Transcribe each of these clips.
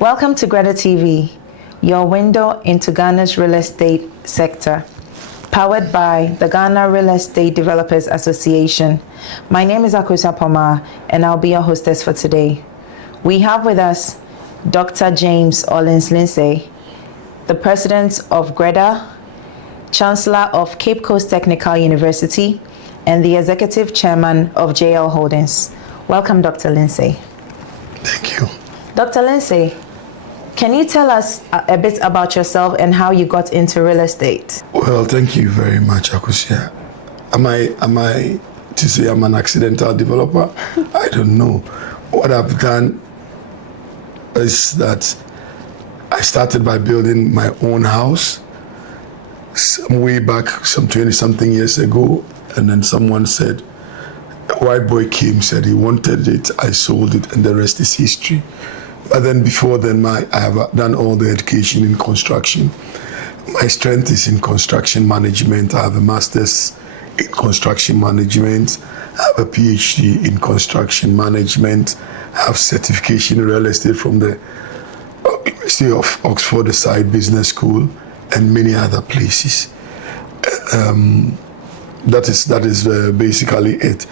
Welcome to GREDA TV, your window into Ghana's real estate sector, powered by the Ghana Real Estate Developers Association. My name is Akusa Poma, and I'll be your hostess for today. We have with us Dr. James Orleans-Lindsay, the president of GREDA, chancellor of Cape Coast Technical University, and the executive chairman of JL Holdings. Welcome, Dr. Lindsay. Thank you. Dr. Lindsay, can you tell us a bit about yourself and how you got into real estate? Well, thank you very much, Akusia. Am I to say I'm an accidental developer? I don't know. What I've done is that I started by building my own house way back some 20-something years ago, and then someone said, a white boy came, said he wanted it, I sold it, and the rest is history. But then before then, I have done all the education in construction. My strength is in construction management. I have a master's in construction management. I have a PhD in construction management. I have certification in real estate from the University of Oxford, the Side Business School, and many other places. That is basically it.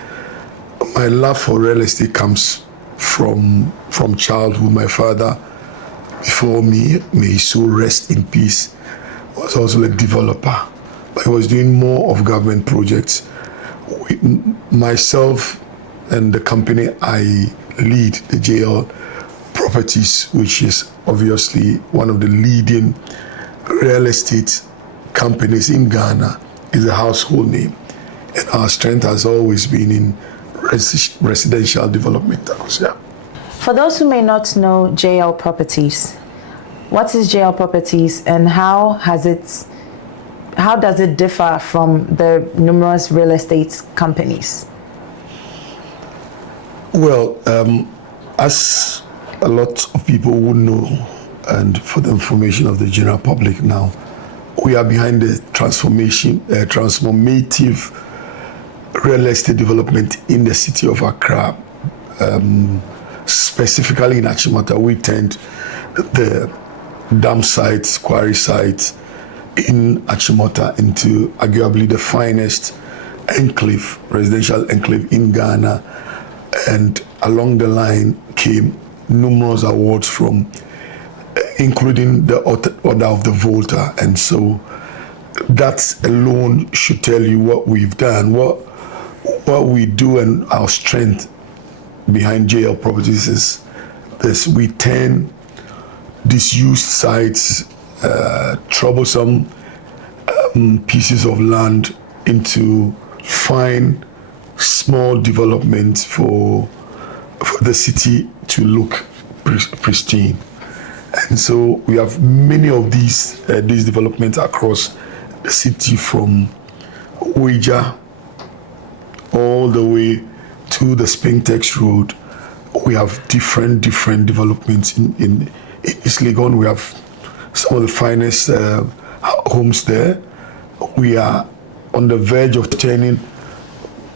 My love for real estate comes from childhood. My father, before me, may his soul rest in peace, was also a developer, but he was doing more of government projects. Myself and the company I lead, the JL Properties, which is obviously one of the leading real estate companies in Ghana, is a household name, and our strength has always been in residential development. Yeah. For those who may not know JL Properties, what is JL Properties and how does it differ from the numerous real estate companies? Well, as a lot of people would know, and for the information of the general public now, we are behind the transformative real estate development in the city of Accra, specifically in Achimota. We turned the dam sites, quarry sites in Achimota into arguably the finest enclave, residential enclave in Ghana, and along the line came numerous awards from, including the Order of the Volta, and so that alone should tell you what we've done, what we do, and our strength behind JL Properties is this: we turn disused sites, troublesome pieces of land into fine, small developments for the city to look pristine. And so we have many of these developments across the city, from Ouija all the way to the Spintex Road. We have different developments in East Legon. We have some of the finest homes there. We are on the verge of turning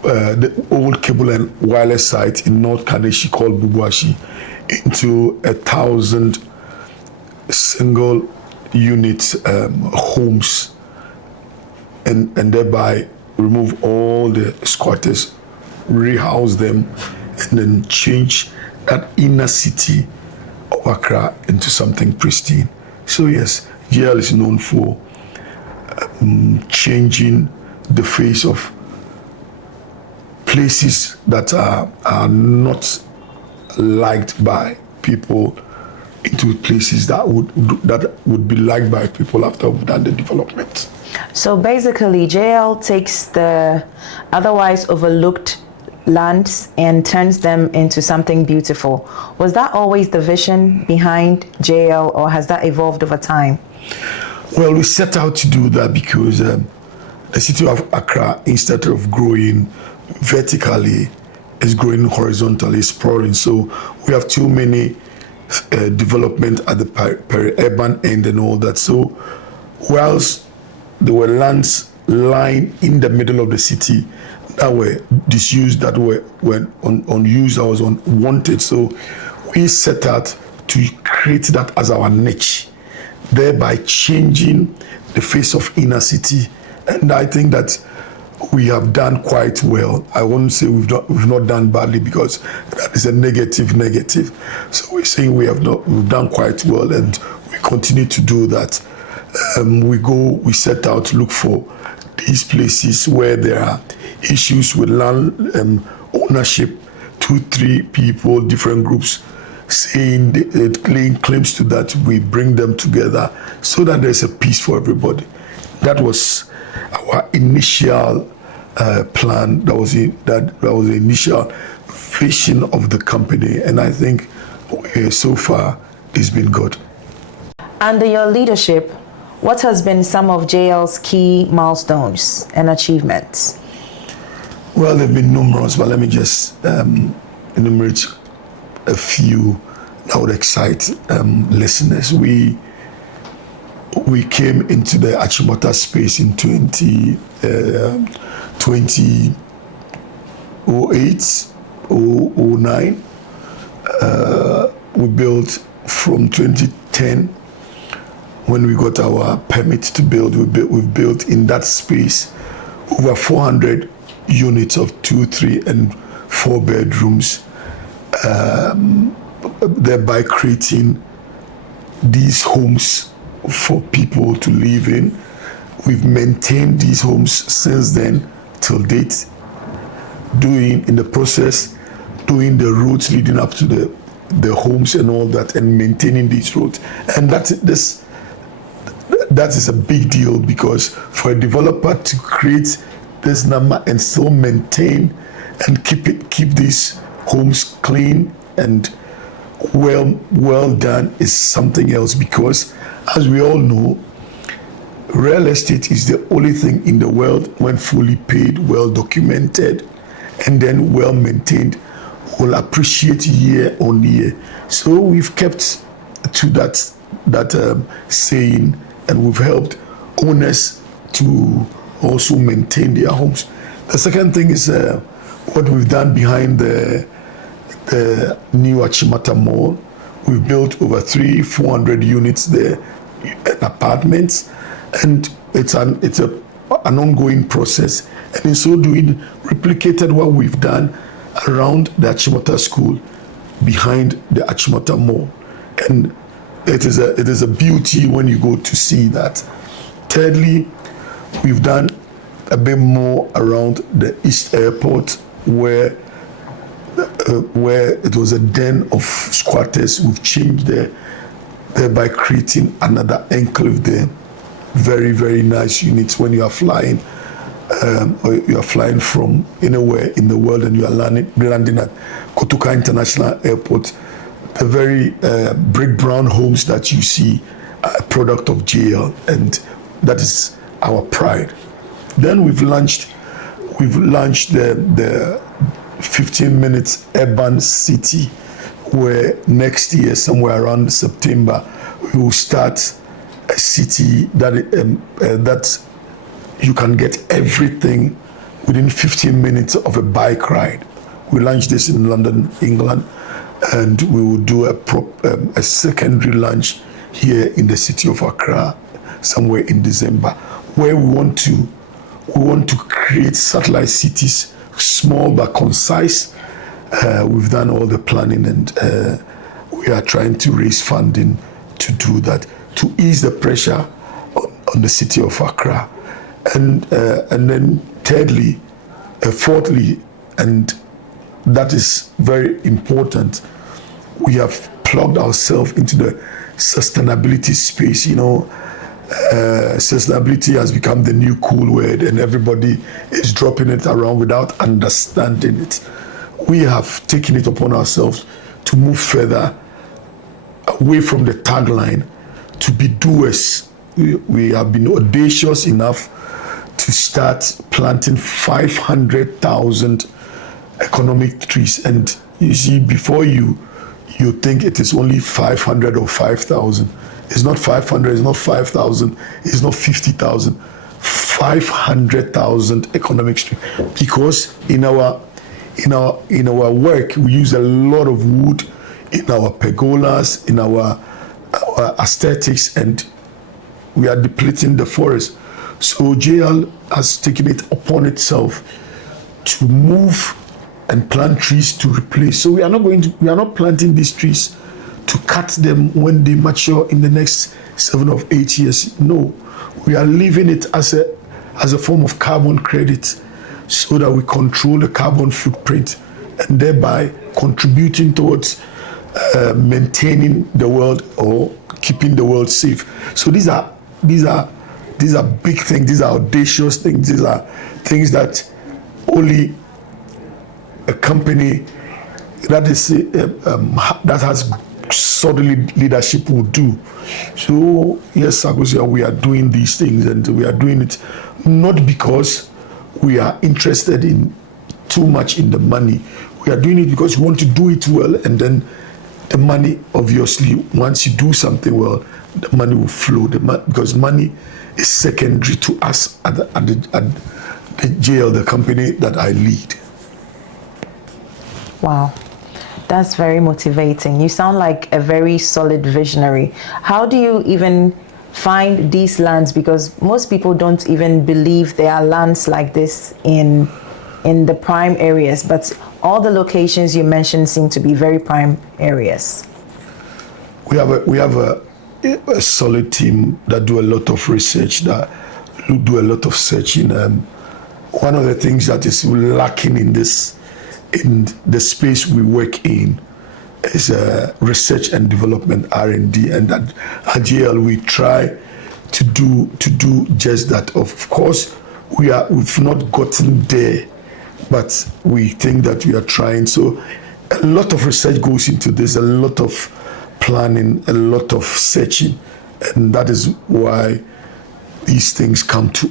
the old cable and wireless site in North Kaneshi called Bubuashi into 1,000 single unit homes, and thereby remove all the squatters, rehouse them, and then change that inner city of Accra into something pristine. So yes, JL is known for changing the face of places that are not liked by people into places that would be liked by people after we've done the development. So basically, JL takes the otherwise overlooked lands and turns them into something beautiful. Was that always the vision behind JL, or has that evolved over time? Well, we set out to do that because the city of Accra, instead of growing vertically, is growing horizontally, sprawling. So we have too many development at the peri-urban end and all that. So whilst there were lands lying in the middle of the city that were disused, that were unused, that was unwanted. So we set out to create that as our niche, thereby changing the face of inner city. And I think that we have done quite well. I won't say we've not done badly, because that is a negative. So we're saying we've done quite well, and we continue to do that. We set out to look for these places where there are issues with land ownership, 2-3 people, different groups saying laying claims to that. We bring them together so that there's a peace for everybody. That was our initial plan. That was the initial vision of the company, and I think so far it's been good. Under your leadership, what has been some of JL's key milestones and achievements? Well, there have been numerous, but let me just enumerate a few that would excite listeners. We came into the Achimota space in 2008, 2009. We built from 2010, when we got our permit to build. We've built in that space over 400 units of 2, 3, and 4 bedrooms, thereby creating these homes for people to live in. We've maintained these homes since then till date, doing the roads leading up to the homes and all that, and maintaining these roads. And that is a big deal, because for a developer to create this number and still maintain and keep these homes clean and well done is something else. Because as we all know, real estate is the only thing in the world, when fully paid, well documented, and then well maintained, will appreciate year on year. So we've kept to that saying, and we've helped owners to also maintain their homes. The second thing is what we've done behind the new Achimota Mall. We've built over 300-400 units there, apartments, and it's an ongoing process. And in so doing, replicated what we've done around the Achimota School, behind the Achimota Mall, and it is a beauty when you go to see that. Thirdly, we've done a bit more around the East Airport, where it was a den of squatters. We've changed there, thereby creating another enclave there. Very, very nice units. When you are flying, or you are flying from anywhere in the world, and you are landing at Kotoka International Airport, the very brick brown homes that you see are a product of JL, and that is our pride. Then we've launched the 15 minutes urban city, where next year, somewhere around September, we will start a city that you can get everything within 15 minutes of a bike ride. We launched this in London, England, and we will do a secondary launch here in the city of Accra somewhere in December, where we want to create satellite cities, small but concise. We've done all the planning, and we are trying to raise funding to do that, to ease the pressure on the city of Accra. And then fourthly, and that is very important, we have plugged ourselves into the sustainability space. Sustainability has become the new cool word, and everybody is dropping it around without understanding it. We have taken it upon ourselves to move further away from the tagline to be doers. We have been audacious enough to start planting 500,000 economic trees. And you see, before you think it is only 500 or 5,000. It's not 500, it's not 5,000, it's not 50,000. 500,000 economic trees. Because in our work, we use a lot of wood, in our pergolas, in our aesthetics, and we are depleting the forest. So JL has taken it upon itself to move and plant trees to replace. So we are not planting these trees to cut them when they mature in the next 7 or 8 years. No, we are leaving it as a form of carbon credit so that we control the carbon footprint and thereby contributing towards maintaining the world or keeping the world safe. So these are big things. These are audacious things. These are things that only a company that is that has solid leadership will do. So yes, Agosia, we are doing these things, and we are doing it not because we are interested in too much in the money. We are doing it because we want to do it well, and then the money, obviously, once you do something well, the money will flow. Because money is secondary to us at the JL, the company that I lead. Wow, that's very motivating. You sound like a very solid visionary. How do you even find these lands? Because most people don't even believe there are lands like this in the prime areas, but all the locations you mentioned seem to be very prime areas. We have a solid team that do a lot of research, that do a lot of searching. One of the things that is lacking in the space we work in is research and development, R&D, and at GL we try to do just that. Of course, we've not gotten there, but we think that we are trying. So a lot of research goes into this, a lot of planning, a lot of searching, and that is why these things come to,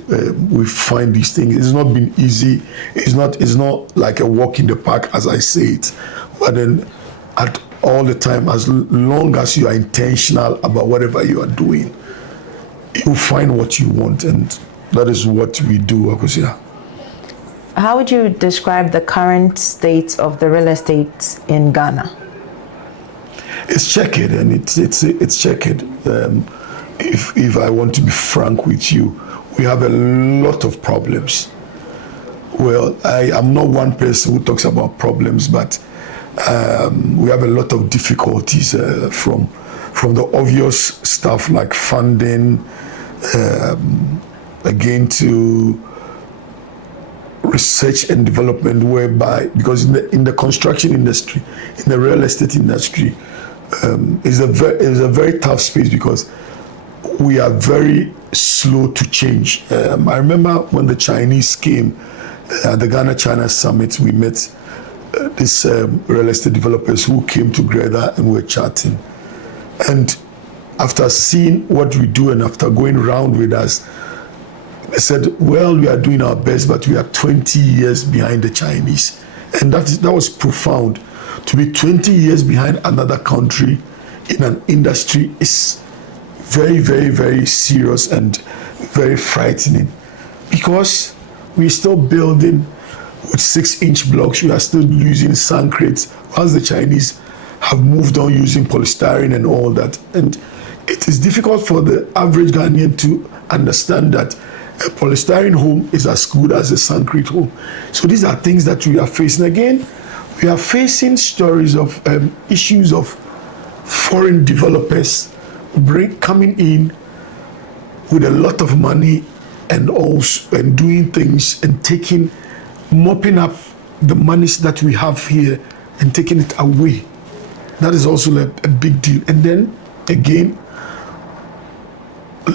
we find these things. It's not been easy. It's not like a walk in the park, as I say it, but then at all the time, as long as you are intentional about whatever you are doing, you find what you want, and that is what we do, Akosia. How would you describe the current state of the real estate in Ghana? It's checkered, and it's checkered. If I want to be frank with you, we have a lot of problems. Well, I am not one person who talks about problems, but we have a lot of difficulties from the obvious stuff like funding, again to research and development, whereby, because in the construction industry, in the real estate industry, is a very tough space because we are very slow to change. I remember when the Chinese came at the Ghana-China Summit, we met these real estate developers who came to GREDA, and we were chatting. And after seeing what we do and after going around with us, they said, well, we are doing our best, but we are 20 years behind the Chinese. And that was profound. To be 20 years behind another country in an industry is very, very, very serious and very frightening, because we're still building with 6-inch blocks. We are still using concrete, whilst the Chinese have moved on using polystyrene and all that. And it is difficult for the average Ghanaian to understand that a polystyrene home is as good as a concrete home. So these are things that we are facing. Again, we are facing stories of issues of foreign developers coming in with a lot of money and doing things and mopping up the monies that we have here and taking it away. That is also a big deal. And then again,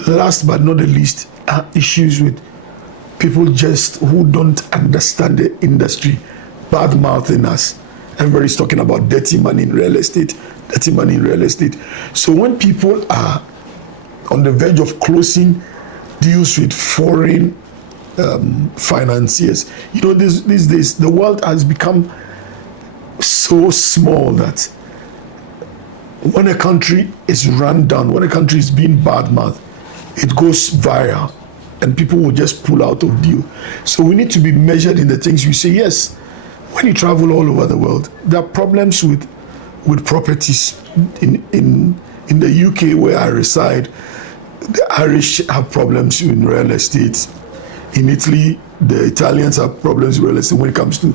last but not the least, are issues with people just who don't understand the industry, bad mouthing us. Everybody's talking about dirty money in real estate, dirty money in real estate. So when people are on the verge of closing deals with foreign financiers, these days the world has become so small that when a country is run down, when a country is being bad-mouthed, it goes viral and people will just pull out of deal. So we need to be measured in the things we say. Yes, when you travel all over the world, there are problems with with properties in the UK where I reside. The Irish have problems in real estate. In Italy, the Italians have problems with real estate when it comes to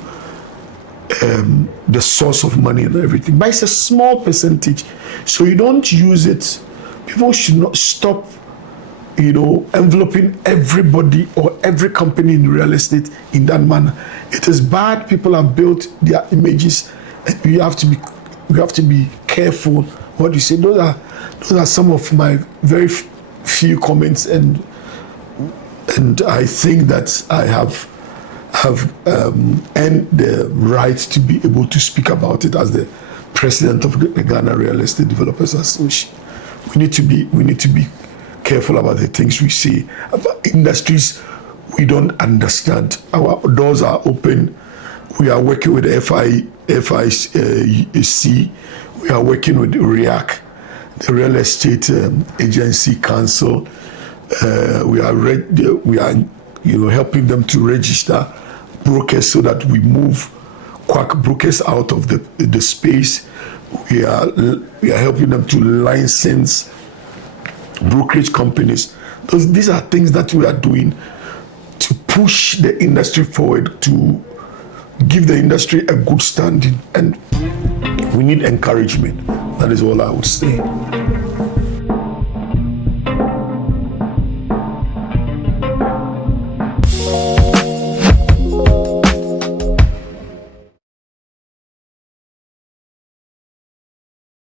the source of money and everything. But it's a small percentage, so you don't use it. People should not stop, enveloping everybody or every company in real estate in that manner. It is bad. People have built their images, and we have to be careful what you say. Those are some of my very few comments, and I think that I have earned the right to be able to speak about it as the president of the Ghana Real Estate Developers Association. We need to be careful about the things we say about industries we don't understand. Our doors are open. We are working with FIC. We are working with REAC, the Real Estate Agency Council. We are helping them to register brokers so that we move quack brokers out of the space. We are helping them to license brokerage companies. These are things that we are doing to push the industry forward, to give the industry a good standing, and we need encouragement. That is all I would say.